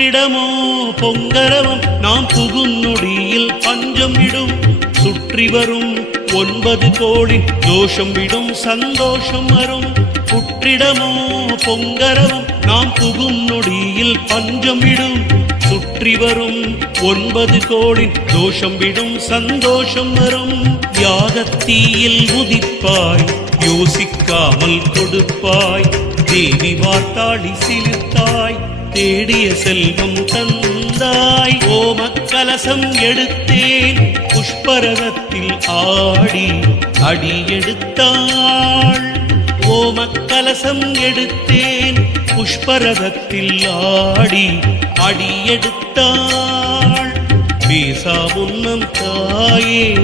சுற்றிடமோ பொங்கரவம் நாம் புகும் நொடியில் பஞ்சம் விடும் சுற்றி வரும் ஒன்பது கோடி தோஷம் விடும் சந்தோஷம் வரும். சுற்றிடமோ பொங்கரவம் நாம் புகும் நொடியில் பஞ்சம் விடும் சுற்றி வரும் ஒன்பது கோடி தோஷம் விடும் சந்தோஷம் வரும். யாகத்தீயில் உதிப்பாய் யோசிக்காமல் கொடுப்பாய். தேவி வார்த்தாடி சிலிர்த்தாய். தேடிய செல்வம் தந்தாய். ஓமக்கலசம் எடுத்தேன். புஷ்பரதத்தில் ஆடி அடி எடுத்தாள் ஓமக்கலசம் எடுத்தேன். புஷ்பரதத்தில் ஆடி அடி எடுத்தாள் பேசா முன்னம் தாயே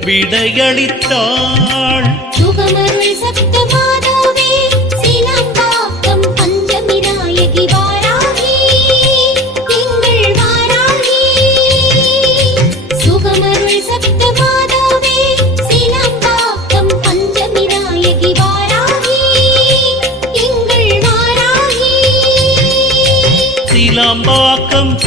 விடையளித்தாள். சுகமருள் சப்த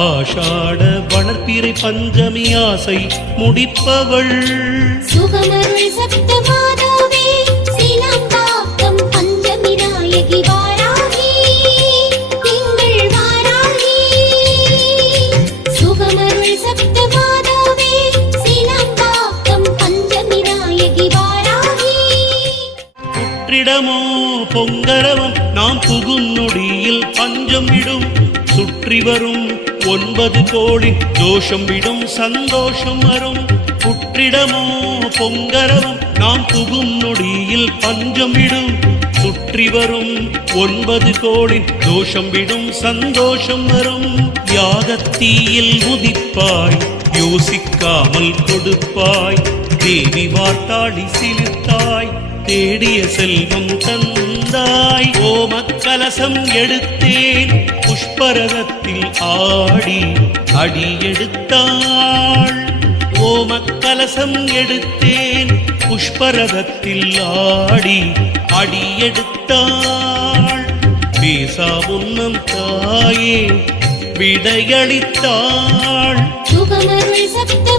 ஆஷாட வளர்ப்பிறை பஞ்சமி ஆசை முடிப்பவள். சுகமருள் சப்த மாதாவே சீலம்பாக்கம் பஞ்சமிராயகி வாராகி எங்கள் வாராகி. சுகமருள் சப்த மாதாவே சீலம்பாக்கம் பஞ்சமிராயகி வாராகி. புற்றிடமோ பொங்கரவம் நாம் புகும் நொடியில் பஞ்சம் விடும் சுற்றி வரும் ஒன்பது கோடி தோஷம் விடும் சந்தோஷம் வரும். புற்றிடமோ பொங்கரவம் நாம் புகும் நொடியில் பஞ்சம் விடும். சுற்றி வரும் ஒன்பது கோடி தோஷம் விடும் சந்தோஷம் வரும். யாகத்தீயில் உதிப்பாய் யோசிக்காமல் கொடுப்பாய். தேவி வார்த்தாடி சிலித்தாய் தேடிய செல்வம் தந்தாய். ஓமக்கலசம் எடுத்தேன் பரதத்தில் ஆடி அடி எடுத்தாள். ஓமக்கலசம் எடுத்தேன் புஷ்பரதத்தில் ஆடி அடி எடுத்தாள். பேசா முன்னம் தாயே விடையளித்தாள். சுகமருள் சப்த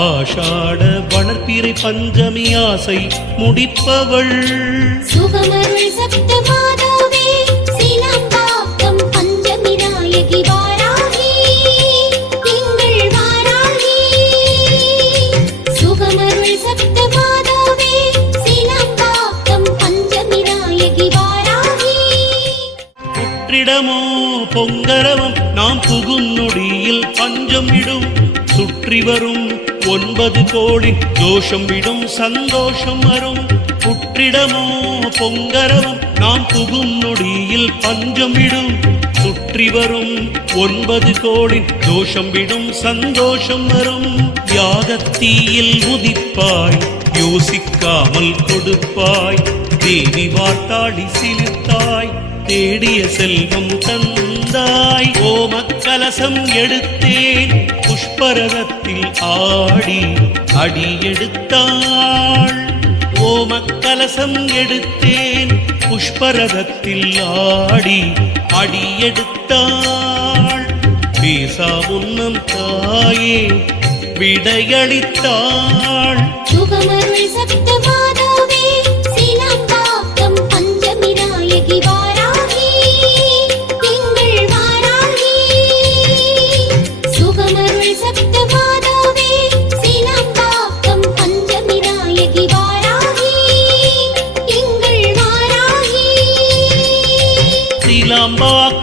ஆஷாட வளர்ப்பிறை பஞ்சமி ஆசை முடிப்பவள். சுகமருள் சப்த மாதாவே சீலம்பாக்கம் பஞ்சமிராயகி வாராகி எங்கள் வாராகி. சுகமருள் சப்த மாதாவே சீலம்பாக்கம் வாராகி. புற்றிடமோ பொங்கரவம் நாம் புகும் நொடியில் பஞ்சம் விடும் சுற்றி வரும் ஒன்பது கோடி தோஷம் விடும் சந்தோஷம் வரும். புற்றிடமோ பொங்கரவும் நாம் புகும் நொடியில் பஞ்சம் விடும். சுற்றி வரும் ஒன்பது கோடி தோஷம் விடும் சந்தோஷம் வரும். யாகத்தீயில் உதிப்பாய் யோசிக்காமல் கொடுப்பாய். தேவி வார்த்தாடி சிலித்தாய் தேடிய செல்வம் தந்தாய். ஓமக்கலசம் எடுத்தேன். புஷ்பரகத்தில் ஆடி அடி எடுத்தாள் ஓமக்கலசம் எடுத்தேன் புஷ்பரதத்தில் ஆடி அடி எடுத்தாள் பேசா உன்னம் தாயே விடையளித்தாள். சுகமருள் சத்தமா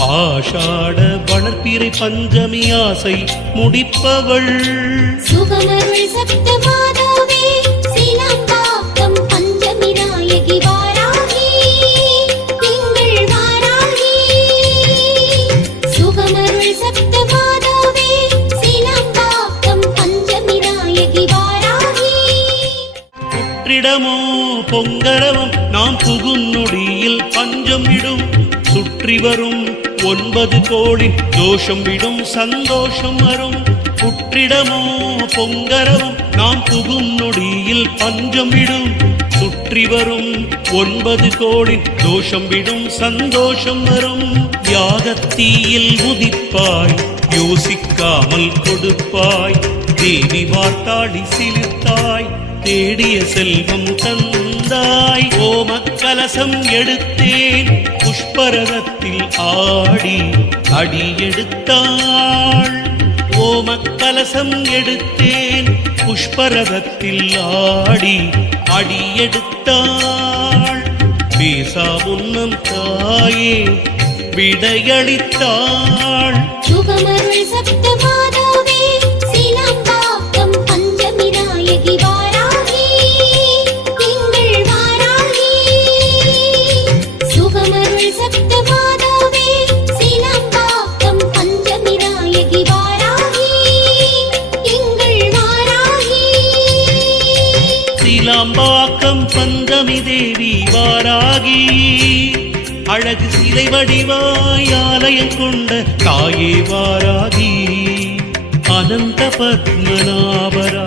ஆஷாட வளர்ப்பிறை பஞ்சமி ஆசை முடிப்பவள். சுகமருள் சப்த மாதாவே சீலம்பாக்கம் பஞ்சமி நாயகி வாராகி எங்கள் வாராகி. சுகமருள் சப்த மாதாவே சீலம்பாக்கம் பஞ்சமி நாயகி வாராகி. புற்றிடமோ பொங்கரவம் நாம் புகும் நொடியில் பஞ்சம் சுற்றி வரும் ஒன்பது கோடி தோஷம் விடும் சந்தோஷம் வரும் புற்றிடமோ பொங்கரவும் நாம் புகும் நொடியில் பஞ்சம் விடும். சுற்றி வரும் ஒன்பது கோடி தோஷம் விடும் சந்தோஷம் வரும் யாகத்தீயில் உதிப்பாய் யோசிக்காமல் கொடுப்பாய். தேவி வார்த்தாடி சிலிர்த்தாய் தேடிய செல்வம் தந்தாய். ஓமக்கலசம் எடுத்தேன் புஷ்பரதத்தில் ஆடி அடி எடுத்தாள் ஓம எடுத்தேன் புஷ்பரதத்தில் ஆடி அடி எடுத்தாள் பேசா உன்னம் தாயே விடையளித்தாள். சுகமருள் சத்தமா சீலம்பாக்கம் பஞ்சமி தேவி வாராகி அழகு சிலை வடிவாய் ஆலயம் கொண்ட தாயே வாராகி. அனந்த பத்மநாபரா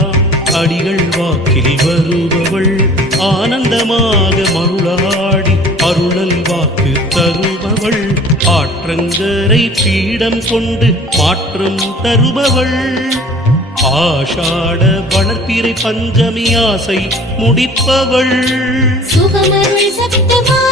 அடிகள் வாக்கில் வருபவள் ஆனந்தமாக மருளாடி அருளல் வாக்கு தருபவள். ஆற்றங்கரை பீடம் கொண்டு மாற்றம் தருபவள். ஆஷாட வளர்ப்பிறை பஞ்சமி ஆசை முடிப்பவள். சுகமருள் சப்தமா